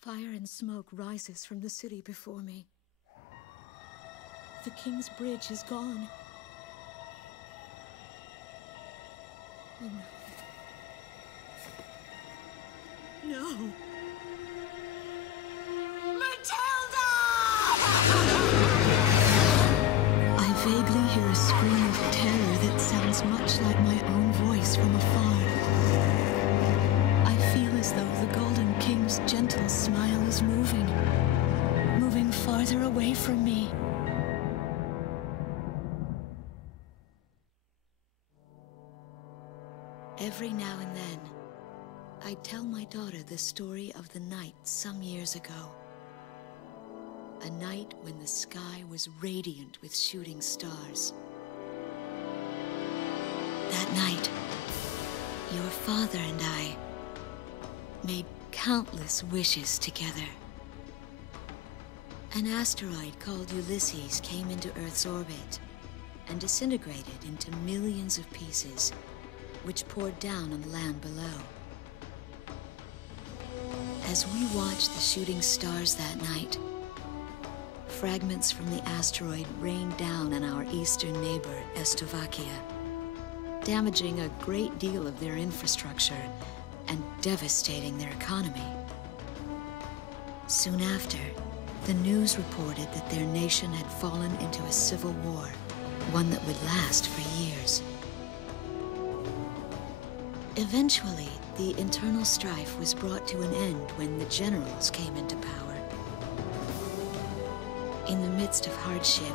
Fire and smoke rises from the city before me. The King's Bridge is gone. Oh no. No! Matilda! I vaguely hear a scream of terror that sounds much like my own voice from afar. I feel as though the Golden King's gentle smile is moving farther away from me. Every now and then, I tell my daughter the story of the night some years ago. A night when the sky was radiant with shooting stars. That night, your father and I made countless wishes together. An asteroid called Ulysses came into Earth's orbit and disintegrated into millions of pieces, which poured down on the land below. As we watched the shooting stars that night, fragments from the asteroid rained down on our eastern neighbor, Slovakia, damaging a great deal of their infrastructure and devastating their economy. Soon after, the news reported that their nation had fallen into a civil war, one that would last for years. Eventually, the internal strife was brought to an end when the generals came into power. In the midst of hardship,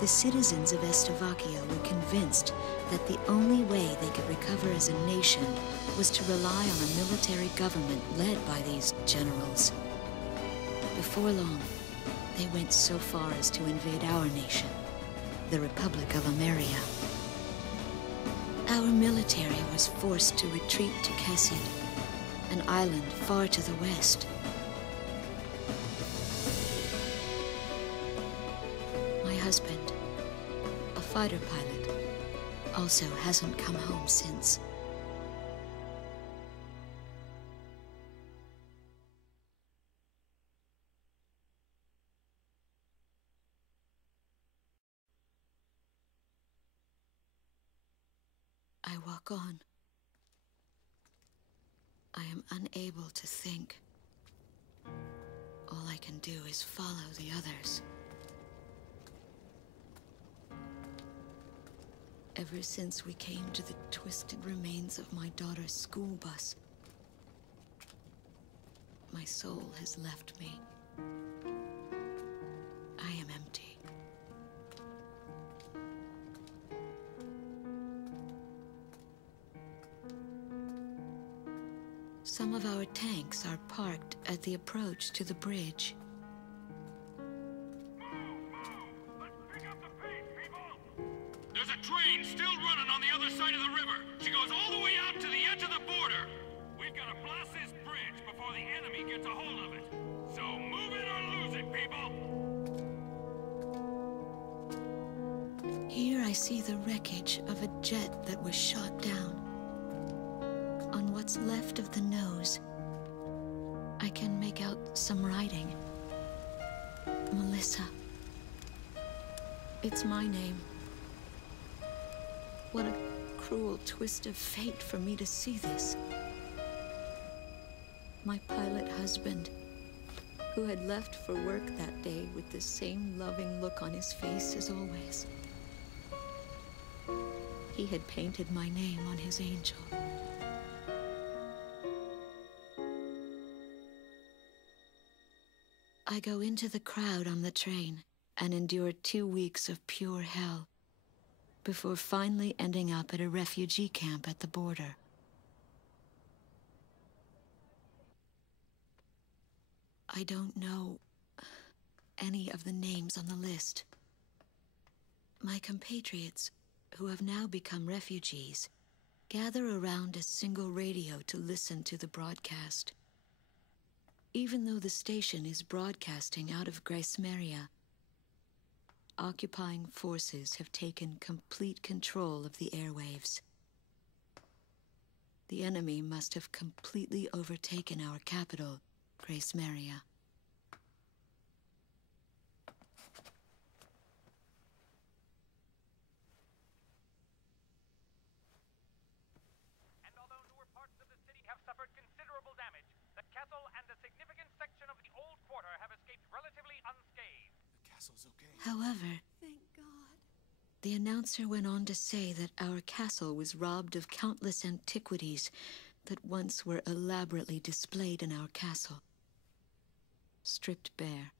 the citizens of Slovakia were convinced that the only way they could recover as a nation was to rely on a military government led by these generals. Before long, they went so far as to invade our nation, the Republic of Ameria. Our military was forced to retreat to Kesid, an island far to the west. My husband, a fighter pilot, also hasn't come home since. I walk on. I am unable to think. All I can do is follow the others. Ever since we came to the twisted remains of my daughter's school bus, my soul has left me. I am empty. Some of our tanks are parked at the approach to the bridge. Let's pick up the pace, people! There's a train still running on the other side of the river. She goes all the way out to the edge of the border. We've got to blast this bridge before the enemy gets a hold of it. So move it or lose it, people! Here I see the wreckage of a jet that was shot down. On what's left of the nose, I can make out some writing. Melissa. It's my name. What a cruel twist of fate for me to see this. My pilot husband, who had left for work that day with the same loving look on his face as always. He had painted my name on his angel. I go into the crowd on the train and endure 2 weeks of pure hell before finally ending up at a refugee camp at the border. I don't know any of the names on the list. My compatriots, who have now become refugees, gather around a single radio to listen to the broadcast. Even though the station is broadcasting out of Gracemeria, occupying forces have taken complete control of the airwaves. The enemy must have completely overtaken our capital, Grace Maria. And although newer parts of the city have suffered considerable damage, the castle and a significant section of the old quarter have escaped relatively unscathed. The castle's okay. However, Thank God. the announcer went on to say that our castle was robbed of countless antiquities that once were elaborately displayed in our castle. Stripped bare.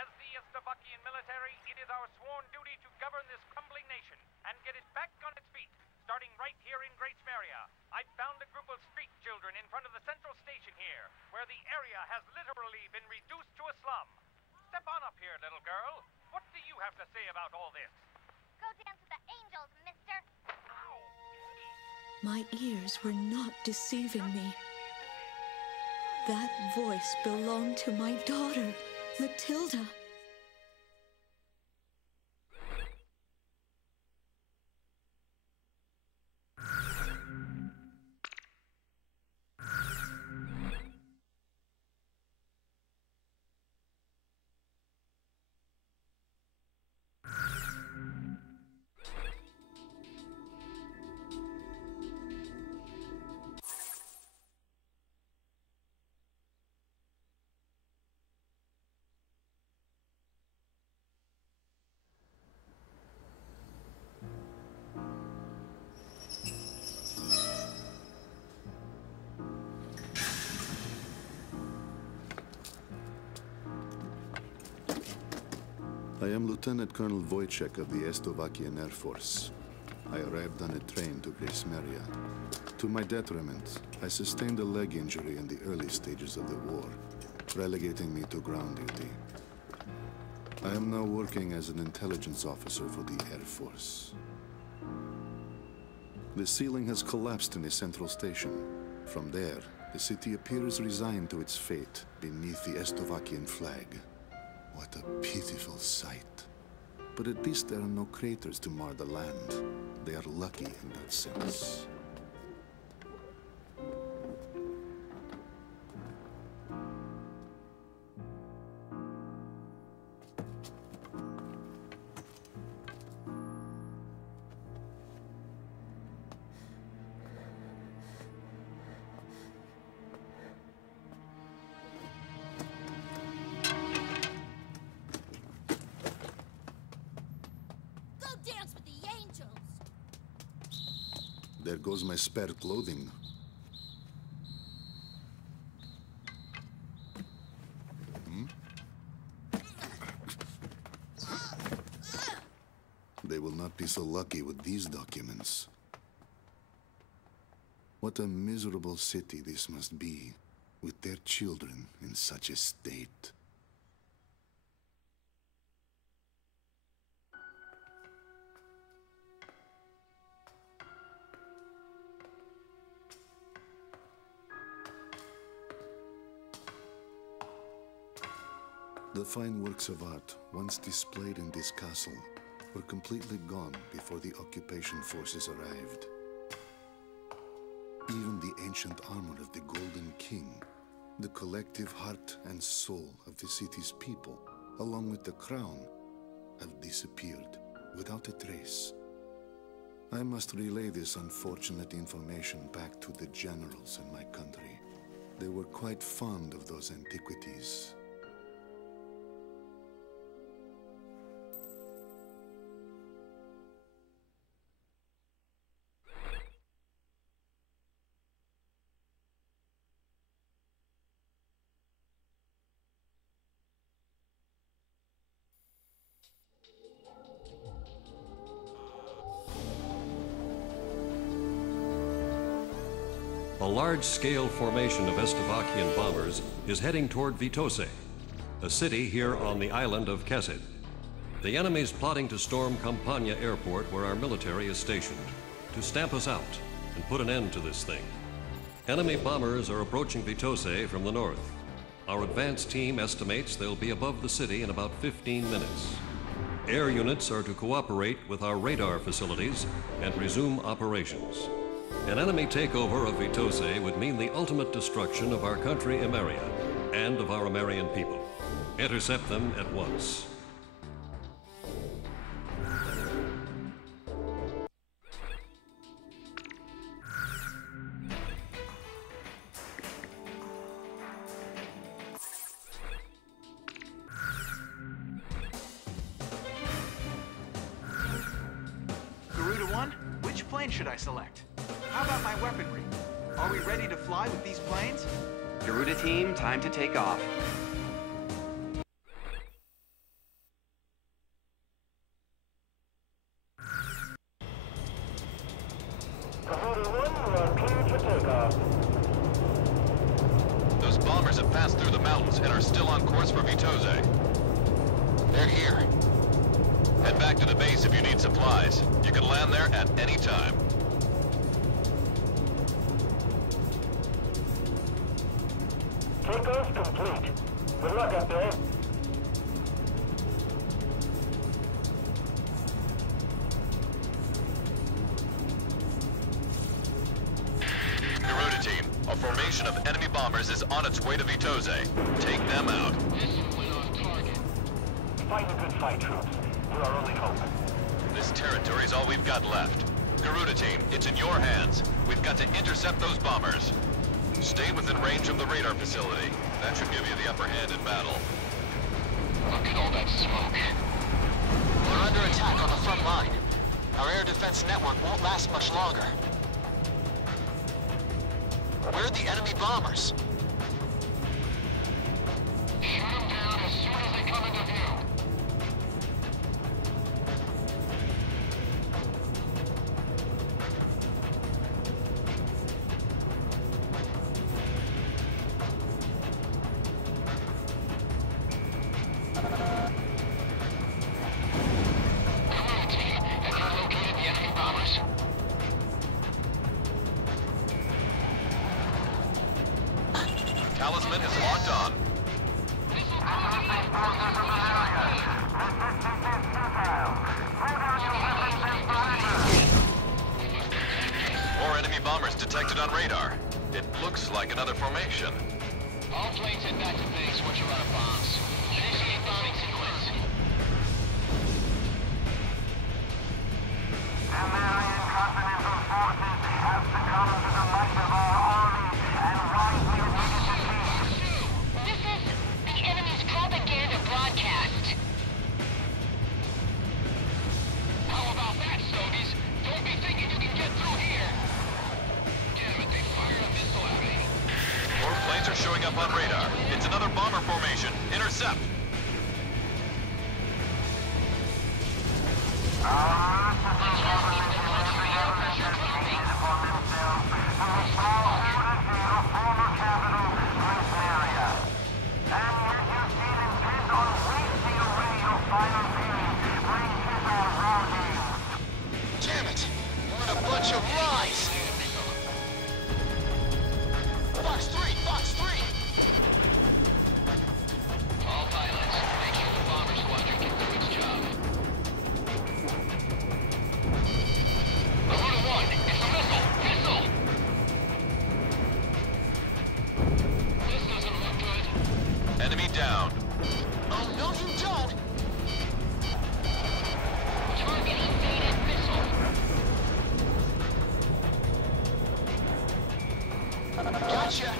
As the Estavakian military, it is our sworn duty to govern this crumbling nation and get it back on its feet, starting right here in Grace Maria. I found a group of street children in front of the central station here, where the area has literally been reduced to a slum. Step on up here, little girl. What do you have to say about all this? Go dance with the angels, mister. Ow! My ears were not deceiving me. That voice belonged to my daughter, Matilda. I am Lieutenant Colonel Wojciech of the Estavakian Air Force. I arrived on a train to Grace Maria. To my detriment, I sustained a leg injury in the early stages of the war, relegating me to ground duty. I am now working as an intelligence officer for the Air Force. The ceiling has collapsed in the central station. From there, the city appears resigned to its fate beneath the Estavakian flag. What a pitiful sight. But at least there are no craters to mar the land. They are lucky in that sense. Dance with the angels. There goes my spare clothing. They will not be so lucky with these documents. What a miserable city this must be, with their children in such a state. The fine works of art, once displayed in this castle, were completely gone before the occupation forces arrived. Even the ancient armor of the Golden King, the collective heart and soul of the city's people, along with the crown, have disappeared without a trace. I must relay this unfortunate information back to the generals in my country. They were quite fond of those antiquities. A large-scale formation of Estavakian bombers is heading toward Vitose, a city here on the island of Kesid. The enemy's plotting to storm Campania Airport, where our military is stationed, to stamp us out and put an end to this thing. Enemy bombers are approaching Vitose from the north. Our advance team estimates they'll be above the city in about 15 minutes. Air units are to cooperate with our radar facilities and resume operations. An enemy takeover of Vitose would mean the ultimate destruction of our country Emeria and of our Emerian people. Intercept them at once. Garuda 1, which plane should I select? How about my weaponry? Are we ready to fly with these planes? Garuda team, time to take off. Garuda 1, we are cleared for takeoff. Those bombers have passed through the mountains and are still on course for Vitose. They're here. Head back to the base if you need supplies. You can land there at any time. Takeoff complete. Good luck up there. Garuda team, a formation of enemy bombers is on its way to Vitose. Take them out. Fight a good fight, troops. We're our only hope. This territory is all we've got left. Garuda team, it's in your hands. We've got to intercept those bombers. Stay within range of the radar facility. That should give you the upper hand in battle. Look at all that smoke. We're under attack on the front line. Our air defense network won't last much longer. Where are the enemy bombers? Shoot them down as soon as they come into view. Talisman is locked on. More enemy bombers detected on radar. It looks like another formation. All planes head back to base once you're out of bombs. Initiate bombing sequence. American Continental Forces have succumbed to the might of our army and rise to defeat. This is the enemy's propaganda broadcast. How about that, Stogies? Don't be thinking you can get through here. Damn it, they fired a missile at me. More planes are showing up on radar. It's another bomber formation. Intercept. Damn it! What a bunch of lies! Fox 3! Fox 3! All pilots, make sure the bomber squadron can do its job. Garuda 1, it's a missile! Missile! This doesn't look good. Enemy down. Oh, no you don't! Target evaded missile. Gotcha!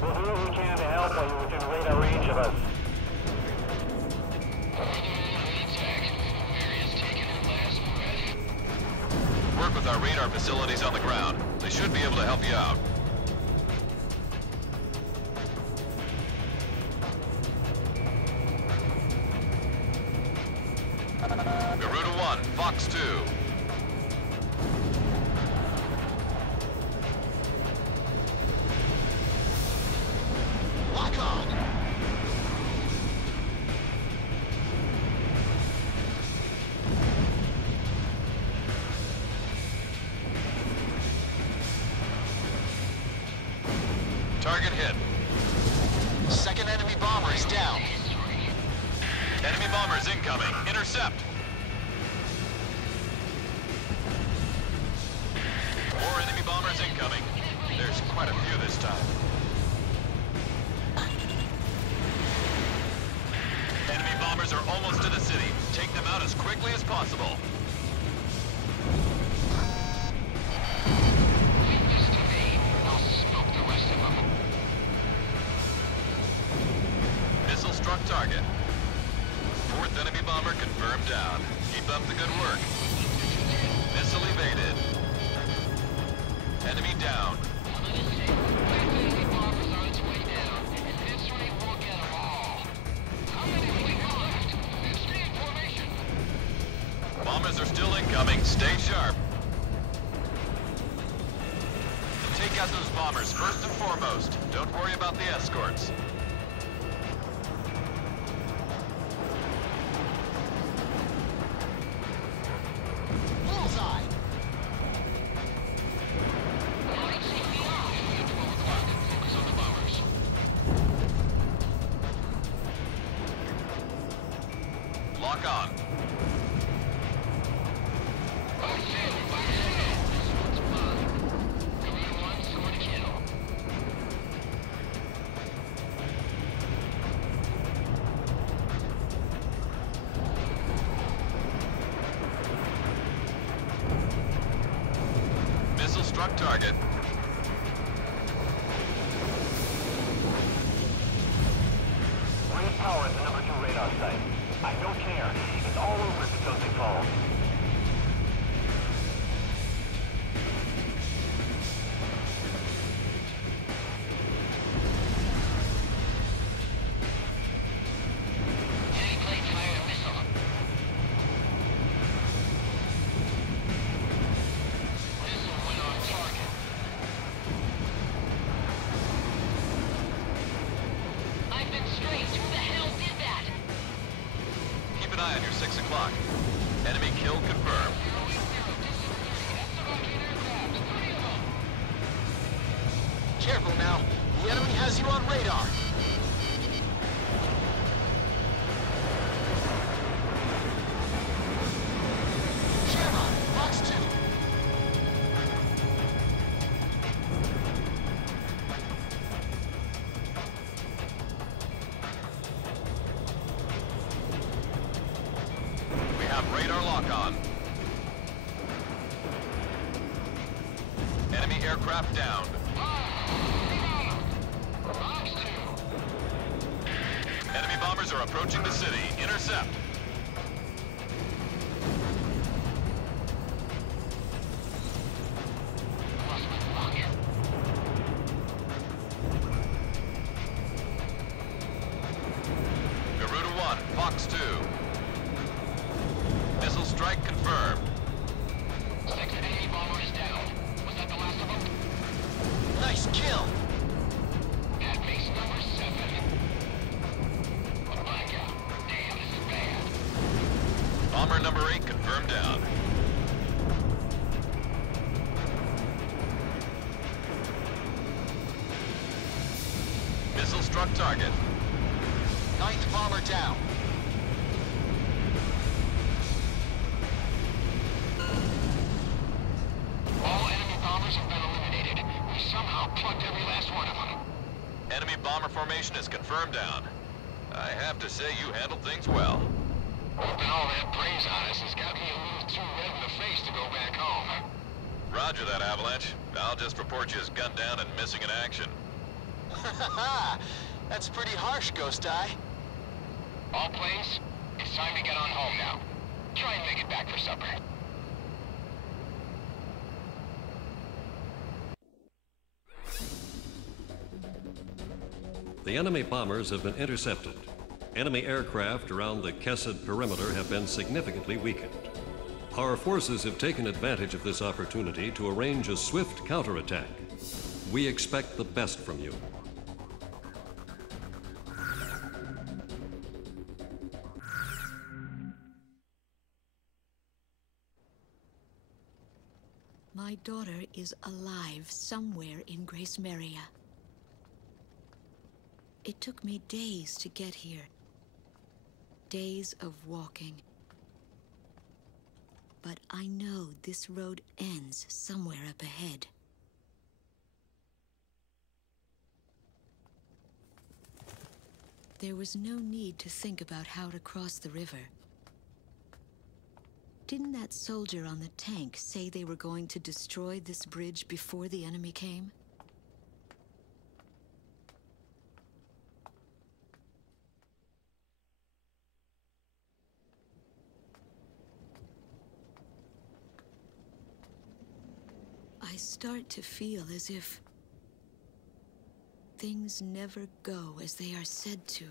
We'll do what we can to help while you're within radar range of us. Work with our radar facilities on the ground. They should be able to help you out. Garuda 1, Fox 2. Lock on! Target hit. Second enemy bomber is down. Enemy bombers incoming. Intercept. quite a few this time. Enemy bombers are almost to the city. Take them out as quickly as possible. Leave this to me. I'll smoke the rest of them. Missile struck target. Fourth enemy bomber confirmed down. Keep up the good work. Missile evaded. Enemy down. Enemy bombers on its way down, and this rate won't get them all. How many fleet left? Stay in formation. Bombers are still incoming. Stay sharp. Take out those bombers first and foremost. Don't worry about the escorts. Bullseye! Focus on the bombers. Lock on. Missile struck target. Raise power at the number 2 radar site. I don't care. It's all over because they fall. Enemy plane fired a missile. Missile went on target. I've been strange. Who the hell did that? Keep an eye on your 6 o'clock. Enemy kill confirmed. Careful now. The enemy has you on radar. Chevron, box 2. We have radar lock on. Enemy aircraft down. Box 2. Enemy bombers are approaching the city. Intercept. Lost my lock. Garuda 1, Fox 2. Missile strike confirmed. Second enemy bomber is down. Was that the last of them? Nice kill. At base number 7. Oh my god. Damn, this is bad. Bomber number 8 confirmed down. Missile struck target. 9th bomber down. All enemy bombers have been eliminated. We somehow plucked every last one of them. Enemy bomber formation is confirmed down. I have to say you handled things well. Whooping all that praise on us has got me a little too red in the face to go back home. Roger that, Avalanche. I'll just report you as gunned down and missing in action. That's pretty harsh, Ghost Eye. All planes, it's time to get on home now. Try and make it back for supper. The enemy bombers have been intercepted. Enemy aircraft around the Kesed perimeter have been significantly weakened. Our forces have taken advantage of this opportunity to arrange a swift counterattack. We expect the best from you. My daughter is alive somewhere in Grace Maria. It took me days to get here. Days of walking. But I know this road ends somewhere up ahead. There was no need to think about how to cross the river. Didn't that soldier on the tank say they were going to destroy this bridge before the enemy came? I start to feel as if things never go as they are said to.